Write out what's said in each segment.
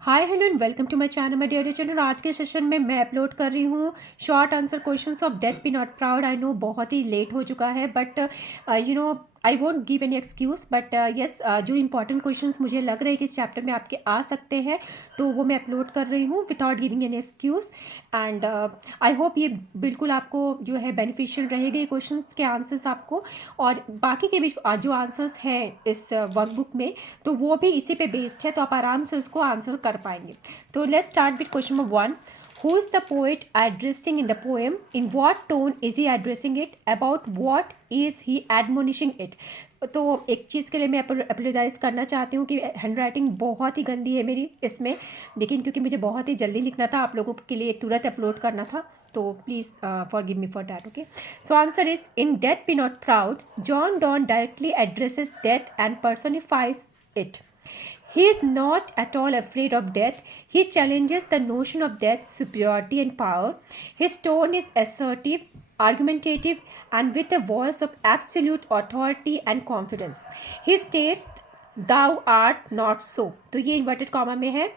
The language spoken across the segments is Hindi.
Hi hello and welcome to my channel my dear channel. आज के सेशन में मैं अपलोड कर रही हूँ short answer questions of death be not proud. I know बहुत ही लेट हो चुका है but I won't give any excuse but yes जो इंपॉर्टेंट क्वेश्चंस मुझे लग रहे हैं कि इस चैप्टर में आपके आ सकते हैं तो वो मैं अपलोड कर रही हूँ without giving any excuse. And I hope ये बिल्कुल आपको जो है बेनिफिशियल रहेगा ये क्वेश्चंस के आंसर्स आपको। और बाकी के भी जो आंसर्स हैं इस वर्कबुक में तो वो भी इसी पे बेस्ड है, तो आप आराम से उसको आंसर कर पाएंगे। तो let's start with question number 1। Who is the poet addressing in the poem? In what tone is he addressing it? About what is he admonishing it? तो एक चीज़ के लिए मैं अपोलोजाइज करना चाहती हूँ कि हैंड राइटिंग बहुत ही गंदी है मेरी इसमें, लेकिन क्योंकि मुझे बहुत ही जल्दी लिखना था, आप लोगों के लिए तुरंत अपलोड करना था, तो please forgive me for that. Okay, so answer is in death B not proud, John Donne directly addresses death and personifies it. He is not at all afraid of death. He challenges the notion of death's superiority and power. His tone is assertive, argumentative, and with a voice of absolute authority and confidence. He states, "Thou art not so." तो ये inverted comma में है.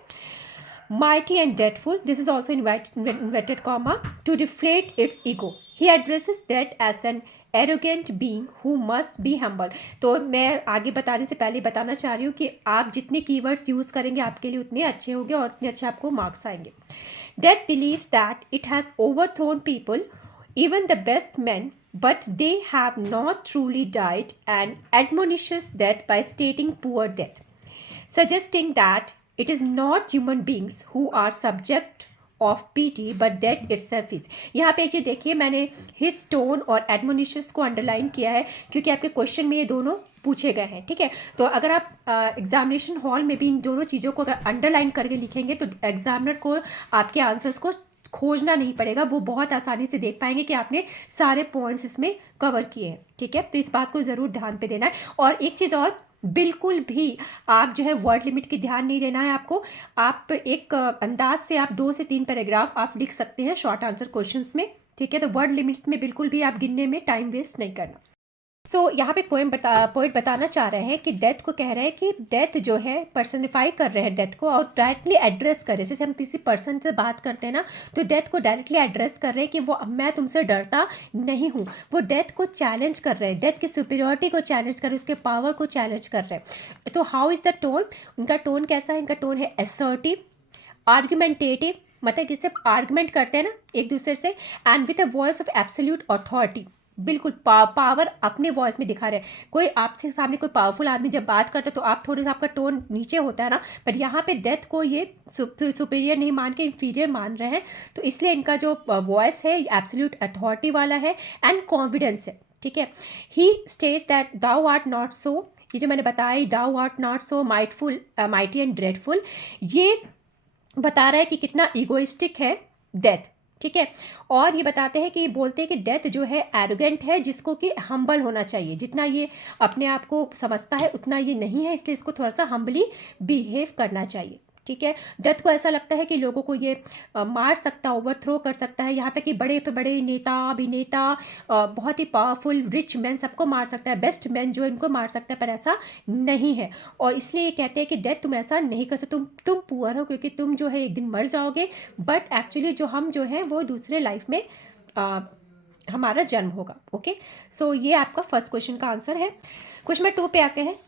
Mighty and dreadful, this is also inverted comma, to deflate its ego. He addresses that as an arrogant being who must be humble. तो मैं आगे बताने से पहले बताना चाह रही हूँ कि आप जितने कीवर्ड्स यूज़ करेंगे आपके लिए उतने अच्छे होंगे और उतने अच्छे आपको मार्क्स आएंगे. Death believes that it has overthrown people, even the best men, but they have not truly died, and admonishes that by stating poor death, suggesting that it is not human beings who are subject of PT but that itself is. यहाँ पे एक चीज़ देखिए, मैंने हिज टोन और एडमोनिशंस को अंडरलाइन किया है क्योंकि आपके क्वेश्चन में ये दोनों पूछे गए हैं. ठीक है, तो अगर आप एग्जामिनेशन हॉल में भी इन दोनों चीज़ों को अगर अंडरलाइन करके लिखेंगे तो एग्जामिनर को आपके आंसर्स को खोजना नहीं पड़ेगा, वो बहुत आसानी से देख पाएंगे कि आपने सारे पॉइंट्स इसमें कवर किए हैं. ठीक है, तो इस बात को ज़रूर ध्यान पे देना है. और एक चीज़ और, बिल्कुल भी आप जो है वर्ड लिमिट की ध्यान नहीं देना है आपको. आप एक अंदाज से आप 2 से 3 पैराग्राफ आप लिख सकते हैं शॉर्ट आंसर क्वेश्चंस में. ठीक है, तो वर्ड लिमिट्स में बिल्कुल भी आप गिनने में टाइम वेस्ट नहीं करना. यहाँ पे पोइट बताना चाह रहे हैं कि डेथ को कह रहे हैं कि डेथ जो है पर्सनिफाई कर रहे हैं डेथ को और डायरेक्टली एड्रेस कर रहे हैं. जैसे हम किसी पर्सन से बात करते हैं ना, तो डेथ को डायरेक्टली एड्रेस कर रहे हैं कि वो मैं तुमसे डरता नहीं हूँ. वो डेथ को चैलेंज कर रहे हैं, डेथ की सुपीरियरिटी को चैलेंज कर रहे हैं, उसके पावर को चैलेंज कर रहे हैं. तो हाउ इज़ द टोन? उनका टोन कैसा है? इनका टोन है असर्टिव, आर्ग्यूमेंटेटिव, मतलब कि सिर्फ आर्ग्यूमेंट करते हैं ना एक दूसरे से, and with a voice of absolute authority. बिल्कुल पावर अपने वॉइस में दिखा रहे हैं. कोई आपसे सामने कोई पावरफुल आदमी जब बात करता है तो आप थोड़ा सा आपका टोन नीचे होता है ना, बट यहाँ पे डेथ को ये सुपीरियर नहीं मान के इंफीरियर मान रहे हैं. तो इसलिए इनका जो वॉइस है एब्सोल्यूट अथॉरिटी वाला है एंड कॉन्फिडेंस है. ठीक है, he stage that thou art not so. ये जो मैंने बताया, thou art not so mightful, mighty and dreadful, ये बता रहा है कि कितना ईगोइस्टिक है डेथ. ठीक है, और ये बताते हैं कि बोलते हैं कि डेथ जो है एरोगेंट है, जिसको कि हम्बल होना चाहिए. जितना ये अपने आप को समझता है उतना ये नहीं है, इसलिए इसको थोड़ा सा हम्बली बिहेव करना चाहिए. ठीक है, डेथ को ऐसा लगता है कि लोगों को ये मार सकता, ओवरथ्रो कर सकता है, यहाँ तक कि बड़े पे बड़े नेता, अभिनेता, बहुत ही पावरफुल रिच मैन सबको मार सकता है, बेस्ट मैन जो इनको मार सकता है, पर ऐसा नहीं है. और इसलिए ये कहते हैं कि डेथ तुम ऐसा नहीं कर सकते, तुम पुअर हो क्योंकि तुम जो है एक दिन मर जाओगे, बट एक्चुअली जो हम जो है वो दूसरे लाइफ में हमारा जन्म होगा. ओके, सो ये आपका फर्स्ट क्वेश्चन का आंसर है. क्वेश्चन नंबर 2 पे आते हैं.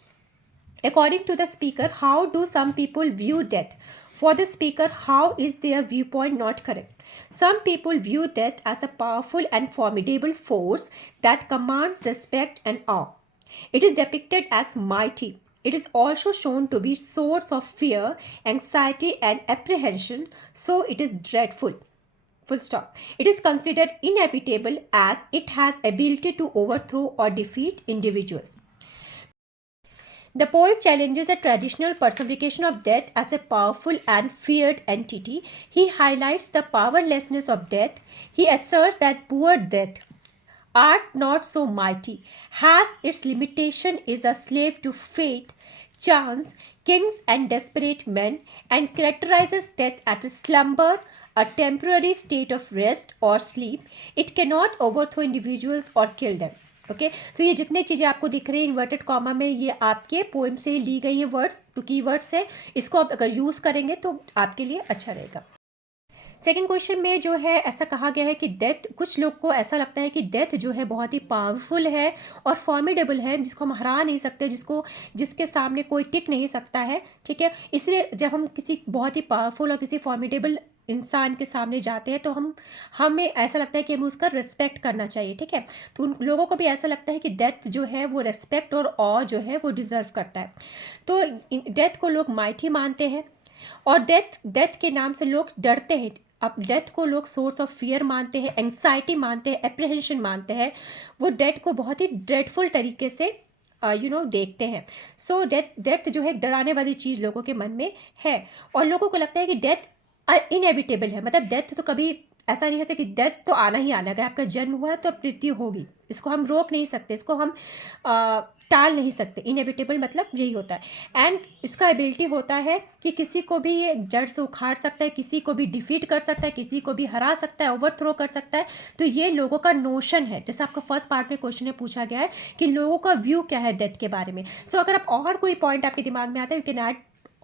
According to the speaker, how do some people view death? For the speaker, how is their viewpoint not correct? Some people view death as a powerful and formidable force that commands respect and awe. It is depicted as mighty. It is also shown to be source of fear, anxiety, and apprehension, so it is dreadful. Full stop. It is considered inevitable as it has ability to overthrow or defeat individuals. The poet challenges the traditional personification of death as a powerful and feared entity. He highlights the powerlessness of death. He asserts that poor death, art not so mighty, has its limitation, is a slave to fate, chance, kings, and desperate men, and characterizes death as a slumber, a temporary state of rest or sleep. It cannot overthrow individuals or kill them. Okay, तो ये जितने चीज़ें आपको दिख रही हैं इन्वर्टेड कॉमा में, ये आपके पोएम से ली गई हैं वर्ड्स, तो की वर्ड्स है, इसको आप अगर यूज़ करेंगे तो आपके लिए अच्छा रहेगा। सेकंड क्वेश्चन में जो है ऐसा कहा गया है कि डेथ, कुछ लोग को ऐसा लगता है कि डेथ जो है बहुत ही पावरफुल है और फॉर्मिडेबल है, जिसको हम हरा नहीं सकते, जिसके सामने कोई टिक नहीं सकता है, ठीक है। इसलिए जब हम किसी बहुत ही पावरफुल और किसी फॉर्मिडेबल इंसान के सामने जाते हैं तो हमें ऐसा लगता है कि हमें उसका रिस्पेक्ट करना चाहिए, ठीक है। तो उन लोगों को भी ऐसा लगता है कि डेथ जो है वो रिस्पेक्ट और ऑ जो है वो डिज़र्व करता है। तो डेथ को लोग माइटी मानते हैं, और डेथ के नाम से लोग डरते हैं। अब डेथ को लोग सोर्स ऑफ फियर मानते हैं, एंग्जाइटी मानते हैं, एप्रीहेंशन मानते हैं। वो डेथ को बहुत ही ड्रेडफुल तरीके से देखते हैं। सो डेथ जो है एक डराने वाली चीज़ लोगों के मन में है, और लोगों को लगता है कि डेथ इनएविटेबल है। मतलब डेथ तो कभी ऐसा नहीं होता कि डेथ तो आना ही आना है। अगर आपका जन्म हुआ है तो मृत्यु होगी, इसको हम रोक नहीं सकते, इसको हम टाल नहीं सकते। इनएविटेबल मतलब यही होता है। एंड इसका एबिलिटी होता है कि किसी को भी ये जड़ से उखाड़ सकता है, किसी को भी डिफीट कर सकता है, किसी को भी हरा सकता है, ओवरथ्रो कर सकता है। तो ये लोगों का नोशन है। जैसे आपका फर्स्ट पार्ट में क्वेश्चन में पूछा गया है कि लोगों का व्यू क्या है डेथ के बारे में। सो अगर आप और कोई पॉइंट आपके दिमाग में आता है, you can add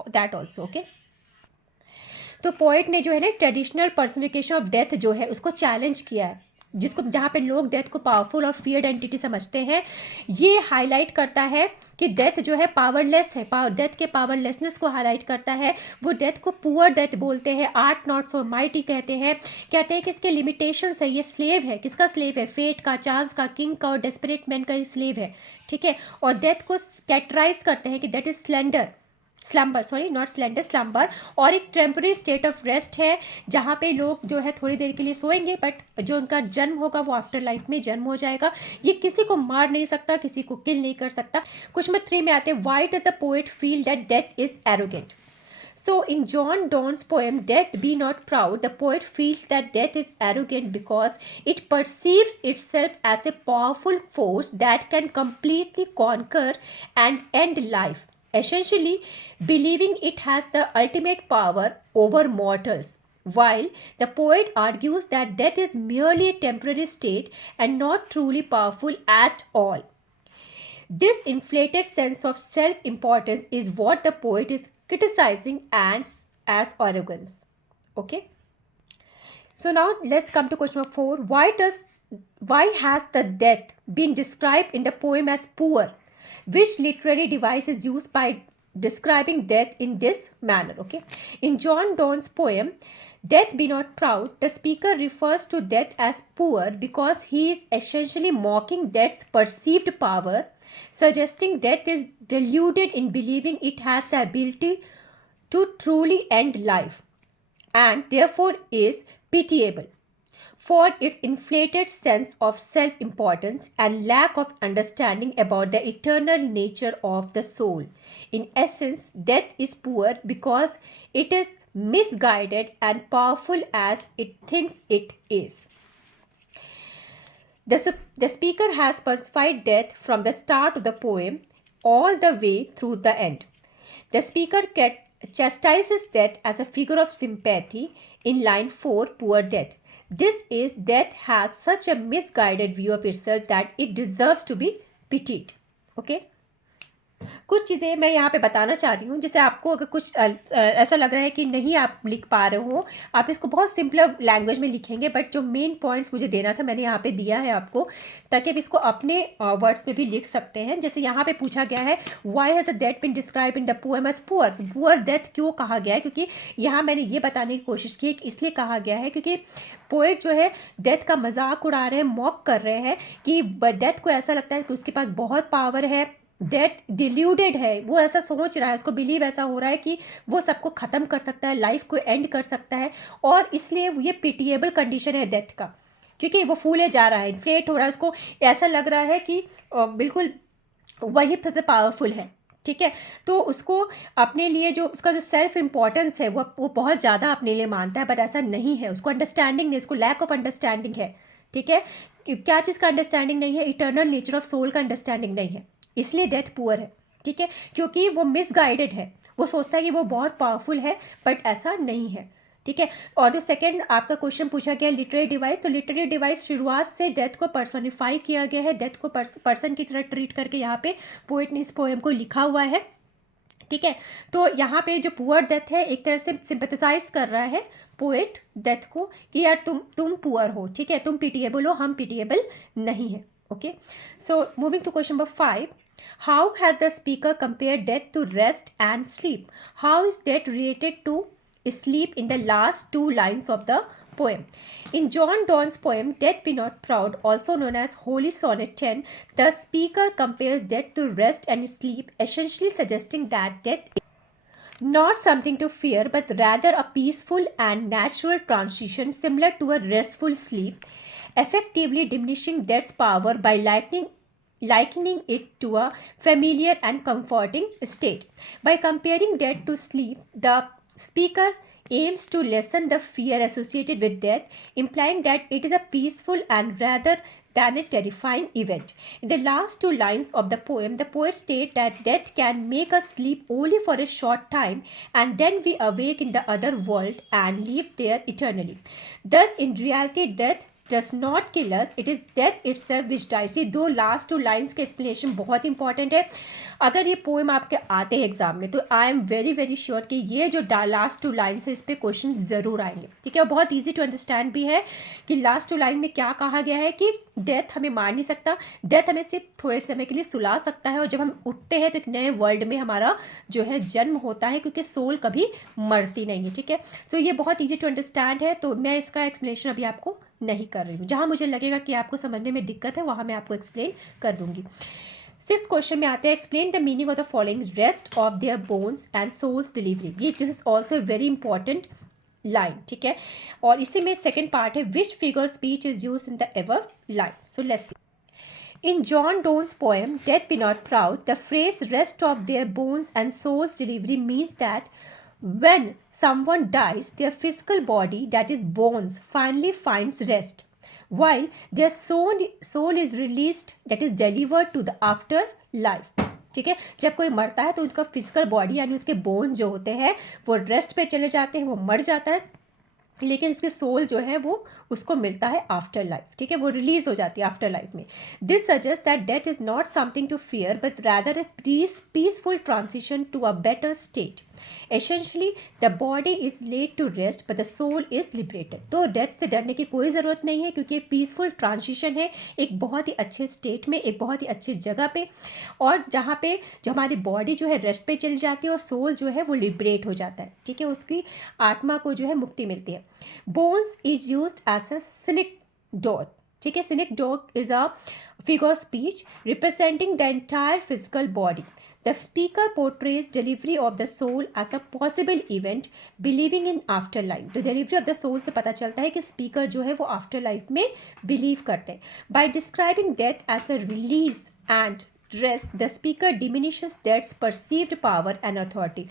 that also, okay. तो पोएट ने जो है ना ट्रेडिशनल पर्सनिफिकेशन ऑफ डेथ जो है उसको चैलेंज किया है, जिसको जहाँ पे लोग डेथ को पावरफुल और फियर्ड एंटिटी समझते हैं। ये हाईलाइट करता है कि डेथ जो है पावरलेस है, डेथ के पावरलेसनेस को हाईलाइट करता है। वो डेथ को पुअर डेथ बोलते हैं, आर्ट नॉट सो माइटी कहते हैं कि इसके लिमिटेशंस है, ये स्लेव है। किसका स्लेव है? फेट का, चांस का, किंग का और डेस्परेट मैन का ये स्लेव है, ठीक है। और डेथ को कैटराइज करते हैं कि डेट इज स्लम्बर, और एक टेम्पररी स्टेट ऑफ रेस्ट है, जहाँ पे लोग जो है थोड़ी देर के लिए सोएंगे, बट जो उनका जन्म होगा वो आफ्टर लाइफ में जन्म हो जाएगा। ये किसी को मार नहीं सकता, किसी को किल नहीं कर सकता। क्वेश्चन नंबर 3 में आते हैं, why does the poet feel that death is arrogant? So, in John Donne's poem Death Be Not Proud, the poet feels that death is arrogant because it perceives itself as a powerful force that can completely conquer and end life, essentially believing it has the ultimate power over mortals. While the poet argues that death is merely a temporary state and not truly powerful at all. This inflated sense of self-importance is what the poet is criticizing as arrogance. Okay. So now let's come to question number 4. Why has the death been described in the poem as poor? Which literary device is used by describing death in this manner? Okay. In John Donne's poem, Death Be Not Proud, the speaker refers to death as poor because he is essentially mocking death's perceived power, suggesting death is deluded in believing it has the ability to truly end life, and therefore is pitiable for its inflated sense of self-importance and lack of understanding about the eternal nature of the soul. In essence, death is poor because it is misguided and powerful as it thinks it is. The speaker has personified death from the start of the poem all the way through the end. The speaker chastises death as a figure of sympathy in line 4, poor death. This is, death has such a misguided view of itself that it deserves to be pitied. Okay? कुछ चीज़ें मैं यहाँ पे बताना चाह रही हूँ, जैसे आपको अगर कुछ ऐसा लग रहा है कि नहीं आप लिख पा रहे हो, आप इसको बहुत सिंपलर लैंग्वेज में लिखेंगे, बट जो मेन पॉइंट्स मुझे देना था मैंने यहाँ पे दिया है आपको, ताकि आप इसको अपने वर्ड्स में भी लिख सकते हैं। जैसे यहाँ पे पूछा गया है, why has the death been describe in the poem as poor? Poor death क्यों कहा गया है? क्योंकि यहाँ मैंने ये बताने की कोशिश की कि इसलिए कहा गया है क्योंकि पोएट जो है डेथ का मजाक उड़ा रहे हैं, मॉक कर रहे हैं कि डेथ को ऐसा लगता है कि उसके पास बहुत पावर है, डेथ डिल्यूडेड है, वो ऐसा सोच रहा है, उसको बिलीव ऐसा हो रहा है कि वो सबको ख़त्म कर सकता है, लाइफ को एंड कर सकता है, और इसलिए ये पिटिएबल कंडीशन है डेथ का, क्योंकि वो फूले जा रहा है, इन्फ्लेट हो रहा है, उसको ऐसा लग रहा है कि बिल्कुल वही सबसे पावरफुल है, ठीक है। तो उसको अपने लिए जो उसका जो सेल्फ इम्पोर्टेंस है वो बहुत ज़्यादा अपने लिए मानता है, बट ऐसा नहीं है, उसको अंडरस्टैंडिंग नहीं, उसको लैक ऑफ अंडरस्टैंडिंग है, ठीक है। क्या चीज़ का अंडरस्टैंडिंग नहीं है? इटर्नल नेचर ऑफ सोल का अंडरस्टैंडिंग नहीं है, इसलिए डेथ पुअर है, ठीक है, क्योंकि वो मिसगाइडेड है, वो सोचता है कि वो बहुत पावरफुल है, बट ऐसा नहीं है, ठीक है। और जो सेकंड आपका क्वेश्चन पूछा गया लिटरेरी डिवाइस, तो लिटरेरी डिवाइस शुरुआत से डेथ को पर्सोनिफाई किया गया है, डेथ को पर्सन की तरह ट्रीट करके यहाँ पे पोएट ने इस पोएम को लिखा हुआ है, ठीक है। तो यहाँ पे जो पुअर डेथ है एक तरह से सिंपैथेसाइज कर रहा है पोएट डेथ को कि यार तुम पुअर हो, ठीक है, तुम पिटिएबल हो, हम पिटिएबल नहीं है, okay. So moving to question number 5, how has the speaker compare death to rest and sleep? How is death related to sleep in the last two lines of the poem? In John Donne's poem, Death Be Not Proud, also known as Holy Sonnet 10, the speaker compares death to rest and sleep, essentially suggesting that death is not something to fear, but rather a peaceful and natural transition similar to a restful sleep, effectively diminishing death's power by likening it to a familiar and comforting state. By comparing death to sleep, the speaker aims to lessen the fear associated with death, implying that it is a peaceful and rather than a terrifying event. In the last two lines of the poem, the poet states that death can make us sleep only for a short time, and then we awake in the other world and live there eternally. Thus, in reality, death does not kill us, it is death itself which dies. ये दो लास्ट टू लाइन्स के एक्सप्लेनेशन बहुत इंपॉर्टेंट है। अगर ये पोएम आपके आते हैं एग्जाम में तो I am very very sure कि ये जो लास्ट टू लाइन्स है इस पर क्वेश्चन ज़रूर आएंगे, ठीक है। और बहुत ईजी टू अंडरस्टैंड भी है कि लास्ट टू लाइन में क्या कहा गया है कि डेथ हमें मार नहीं सकता, डेथ हमें सिर्फ थोड़े समय के लिए सुला सकता है, और जब हम उठते हैं तो एक नए वर्ल्ड में हमारा जो है जन्म होता है, क्योंकि सोल कभी मरती नहीं है, ठीक है। तो ये बहुत ईजी टू अंडरस्टैंड है, तो मैं इसका एक्सप्लेनेशन अभी आपको नहीं कर रही हूँ। जहाँ मुझे लगेगा कि आपको समझने में दिक्कत है वहाँ मैं आपको एक्सप्लेन कर दूंगी। 6th क्वेश्चन में आते हैं, explain the meaning of the following, rest of their bones and souls delivery. ये this is also very important line, ठीक है। और इसी में सेकेंड पार्ट है, which figure speech is use in the ever line. So let's see. In John Donne's poem, Death Be Not Proud, the phrase rest of their bones and soul's delivery means that when someone dies, their physical body, that is bones, finally finds rest, while their soul is released, that is delivered to the afterlife. ठीक है, जब कोई मरता है तो उसका फिजिकल बॉडी यानी उसके बोन्स जो होते हैं वो रेस्ट पे चले जाते हैं, वो मर जाता है, लेकिन इसकी सोल जो है वो उसको मिलता है आफ्टर लाइफ, ठीक है, वो रिलीज हो जाती है आफ्टर लाइफ में। This suggest that death is not something to fear but rather a peaceful transition to a better state. Essentially the body is led to rest but the soul is liberated. तो डेथ से डरने की कोई ज़रूरत नहीं है, क्योंकि पीसफुल ट्रांजिशन है एक बहुत ही अच्छे स्टेट में, एक बहुत ही अच्छी जगह पे, और जहाँ पे जो हमारी बॉडी जो है रेस्ट पे चली जाती है और सोल जो है वो लिबरेट हो जाता है, ठीक है, उसकी आत्मा को जो है मुक्ति मिलती है। Bones is used as a cynic dog, ठीक है, cynic dog is a figure speech representing the entire physical body. The speaker portrays delivery of the soul as a possible event, believing in afterlife. तो delivery of the soul से पता चलता है कि speaker जो है वो afterlife में believe करते हैं। By describing death as a release and rest, the speaker diminishes death's perceived power and authority.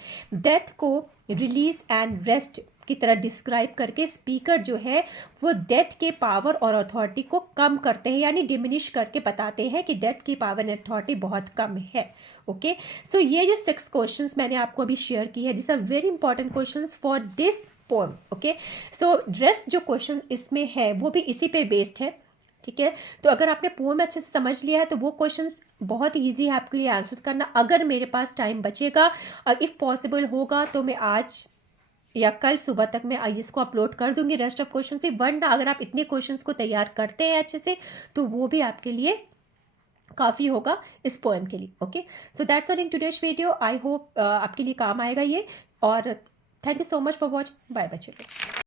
Death को release and rest की तरह डिस्क्राइब करके स्पीकर जो है वो डेथ के पावर और अथॉरिटी को कम करते हैं, यानी डिमिनिश करके बताते हैं कि डेथ की पावर एंड अथॉरिटी बहुत कम है। ओके, सो ये जो 6 क्वेश्चंस मैंने आपको अभी शेयर की है, this are very important questions for this poem. Okay, so rest जो क्वेश्चन इसमें है वो भी इसी पे बेस्ड है, ठीक है। तो अगर आपने पोएम अच्छे से समझ लिया है तो वो क्वेश्चंस बहुत ईजी है आपके लिए आंसर करना। अगर मेरे पास टाइम बचेगा और इफ़ पॉसिबल होगा तो मैं आज या कल सुबह तक मैं इसको अपलोड कर दूंगी रेस्ट ऑफ क्वेश्चन से। वरना अगर आप इतने क्वेश्चंस को तैयार करते हैं अच्छे से तो वो भी आपके लिए काफ़ी होगा इस पोएम के लिए। Okay, so that's all in today's video. I hope आपके लिए काम आएगा ये, और thank you so much for watching. Bye बच्चों।